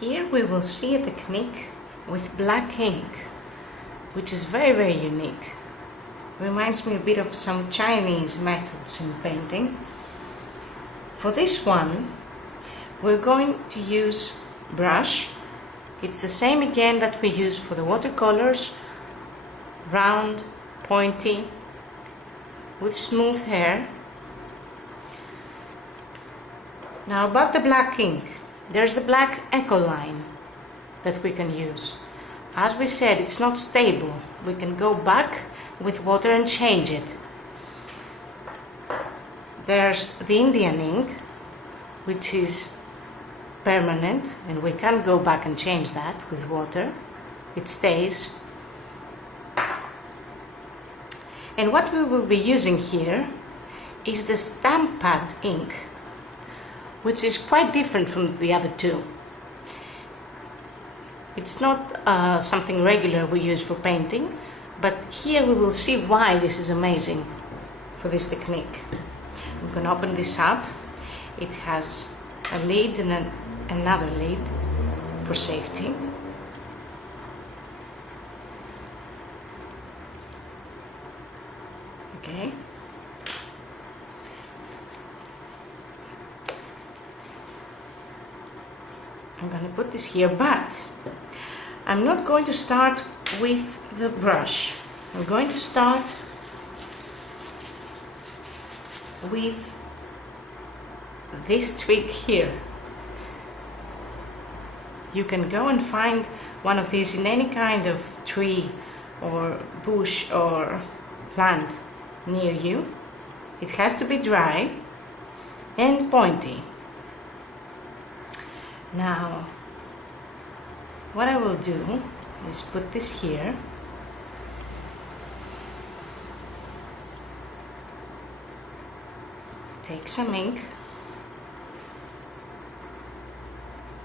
Here we will see a technique with black ink, which is very unique. Reminds me a bit of some Chinese methods in painting. For this one, we're going to use brush. It's the same again that we use for the watercolors, round, pointy, with smooth hair. Now about the black ink, there's the black echo line that we can use. As we said, it's not stable. We can go back with water and change it. There's the Indian ink, which is permanent, and we can't go back and change that with water. It stays. And what we will be using here is the stamp pad ink, which is quite different from the other two. It's not something regular we use for painting, but here we will see why this is amazing for this technique. I'm going to open this up. It has a lid and another lid for safety. Okay. I'm going to put this here, but I'm not going to start with the brush. I'm going to start with this twig here. You can go and find one of these in any kind of tree or bush or plant near you. It has to be dry and pointy. Now, what I will do is put this here. Take some ink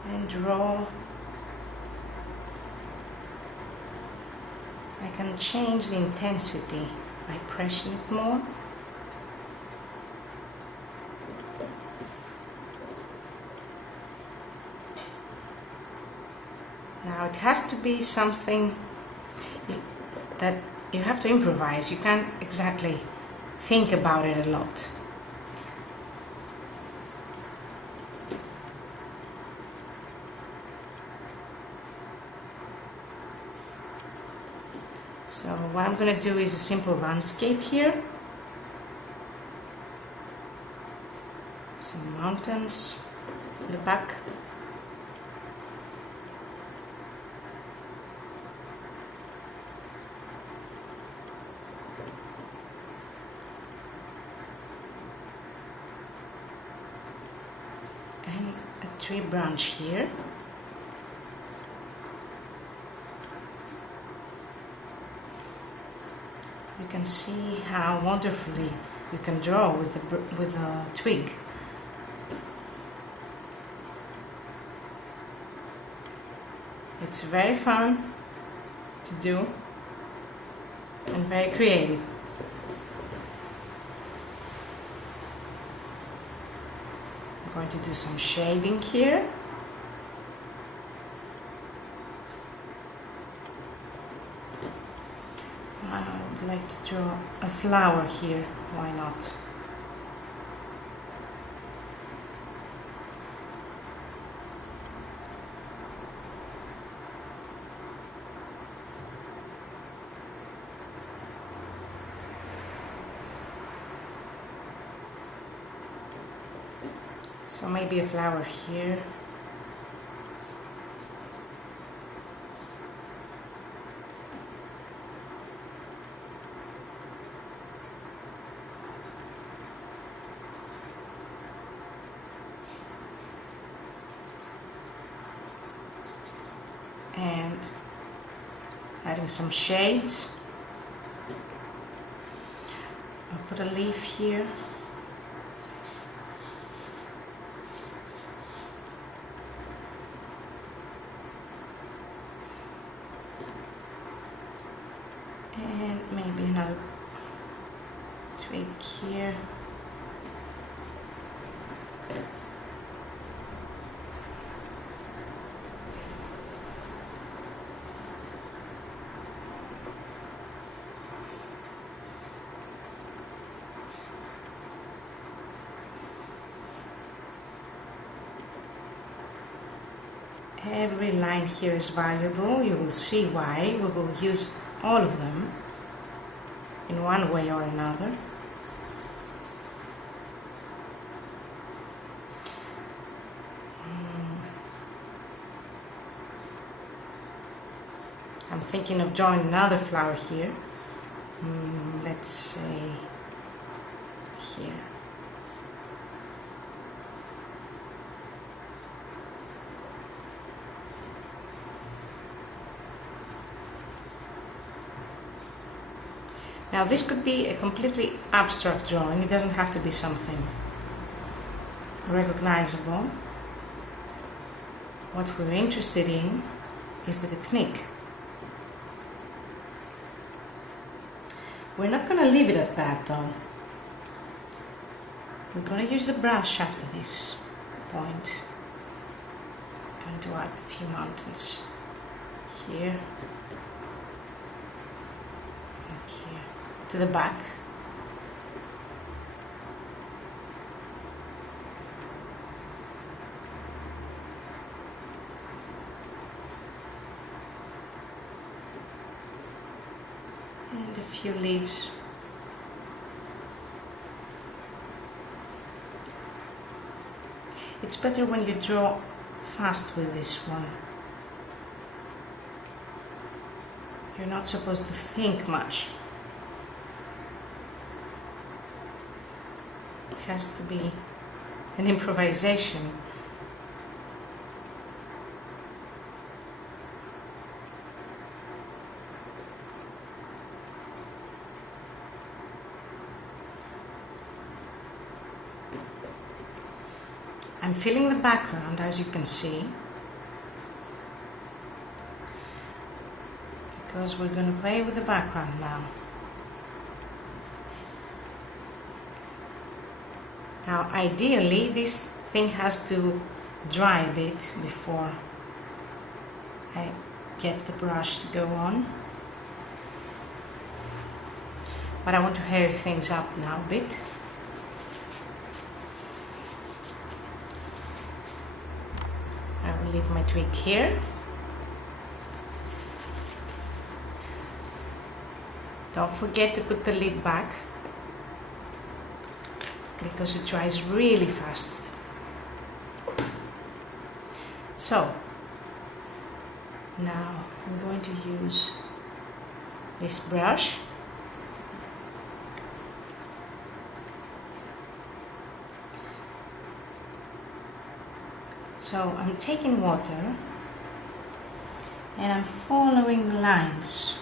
and draw. I can change the intensity by pressing it more. Now it has to be something that you have to improvise. You can't exactly think about it a lot. So what I'm going to do is a simple landscape here. Some mountains in the back. And a tree branch here. You can see how wonderfully you can draw with a twig. It's very fun to do and very creative. I'm going to do some shading here. I would like to draw a flower here, why not? So maybe a flower here. And adding some shades. I'll put a leaf here. And maybe another twig here. Every line here is valuable. You will see why. We will use all of them in one way or another. I'm thinking of drawing another flower here. Let's say here. Now this could be a completely abstract drawing. It doesn't have to be something recognizable. What we're interested in is the technique. We're not going to leave it at that though. We're going to use the brush after this point. I'm going to add a few mountains here and here to the back. And a few leaves. It's better when you draw fast with this one. You're not supposed to think much. It has to be an improvisation. I'm filling the background, as you can see, because we're going to play with the background now. Now, ideally, this thing has to dry a bit before I get the brush to go on. But I want to hurry things up now a bit. I will leave my twig here. Don't forget to put the lid back because it dries really fast. So now I'm going to use this brush. So I'm taking water and I'm following the lines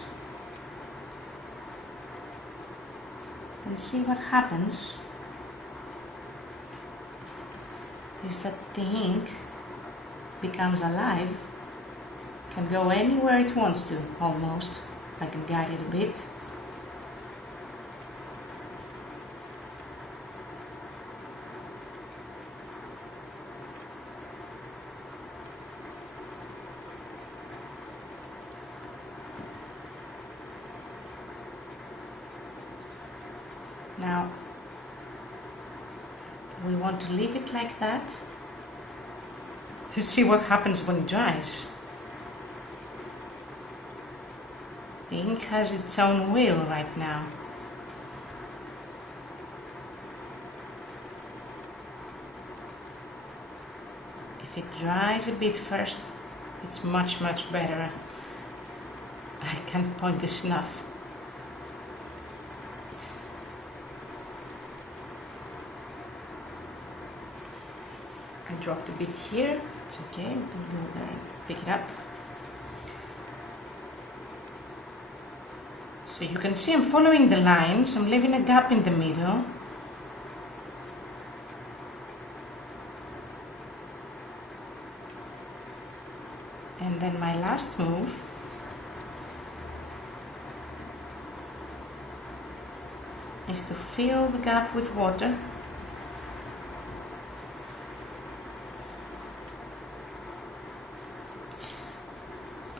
and see what happens is that the ink becomes alive, can go anywhere it wants to almost. I can guide it a bit. Now, we want to leave it like that to see what happens when it dries. The ink has its own will right now. If it dries a bit first, it's much better. I can't point this enough. I dropped a bit here, it's okay, we can go there and pick it up. So you can see I'm following the lines, I'm leaving a gap in the middle. And then my last move is to fill the gap with water.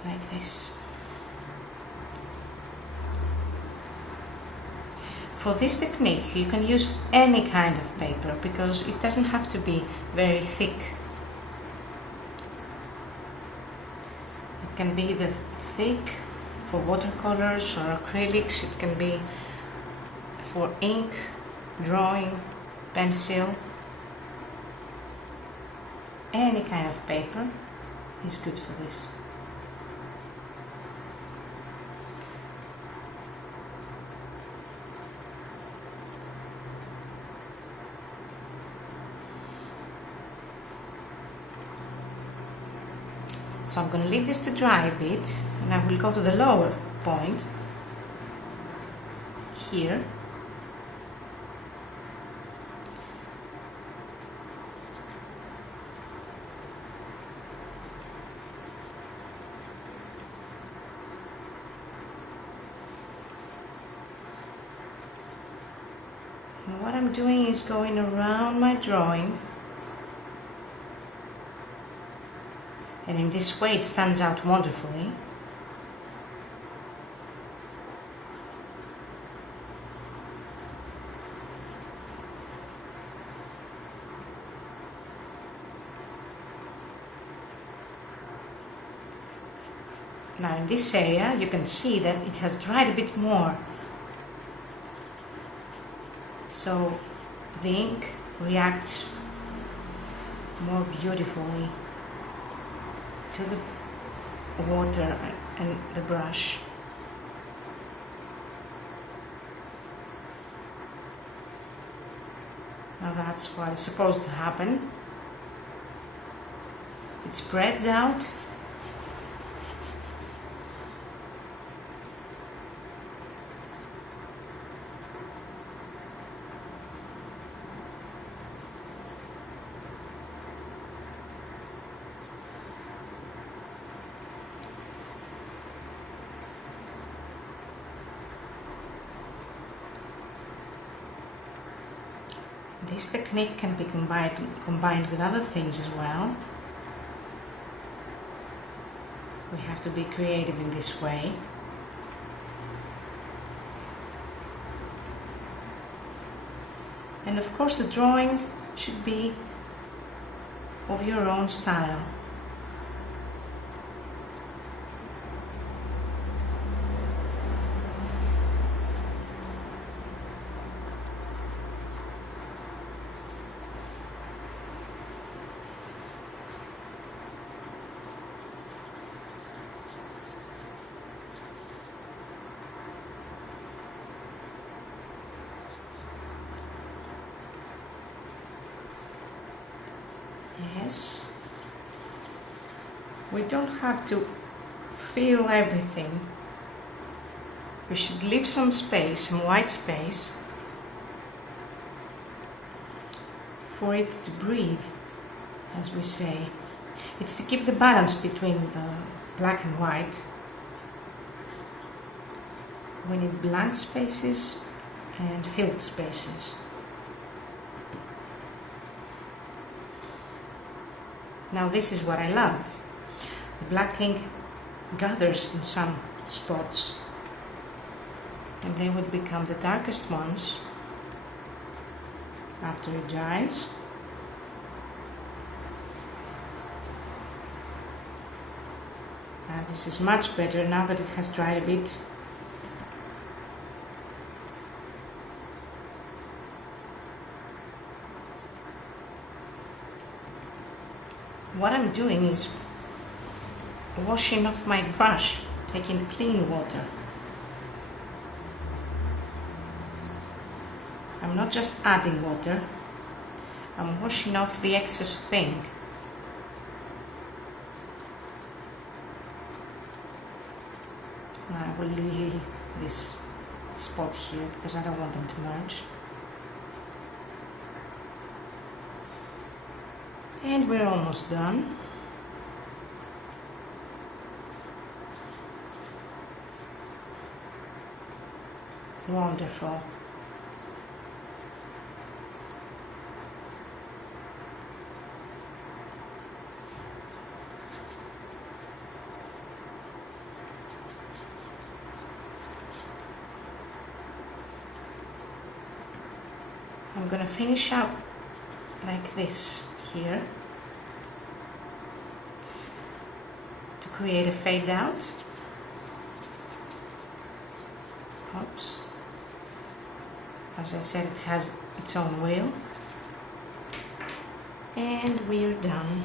Like this. For this technique you can use any kind of paper because it doesn't have to be very thick. can be the thick for watercolors or acrylics, it can be for ink, drawing, pencil. Any kind of paper is good for this. So I'm going to leave this to dry a bit, and I will go to the lower point here. And what I'm doing is going around my drawing, and in this way it stands out wonderfully. Now in this area you can see that it has dried a bit more, so the ink reacts more beautifully to the water and the brush. Now that's what is supposed to happen. It spreads out. This technique can be combined with other things as well. We have to be creative in this way. And of course the drawing should be of your own style. Yes, we don't have to feel everything. We should leave some space, some white space, for it to breathe, as we say. It's to keep the balance between the black and white. We need blank spaces and filled spaces. Now this is what I love. The black ink gathers in some spots, and they would become the darkest ones after it dries. This is much better now that it has dried a bit. What I'm doing is washing off my brush, taking clean water. I'm not just adding water, I'm washing off the excess of ink. I will leave this spot here because I don't want them to merge. And we're almost done. Wonderful. I'm going to finish up like this here to create a fade out. Oops. As I said, it has its own wheel. And we're done.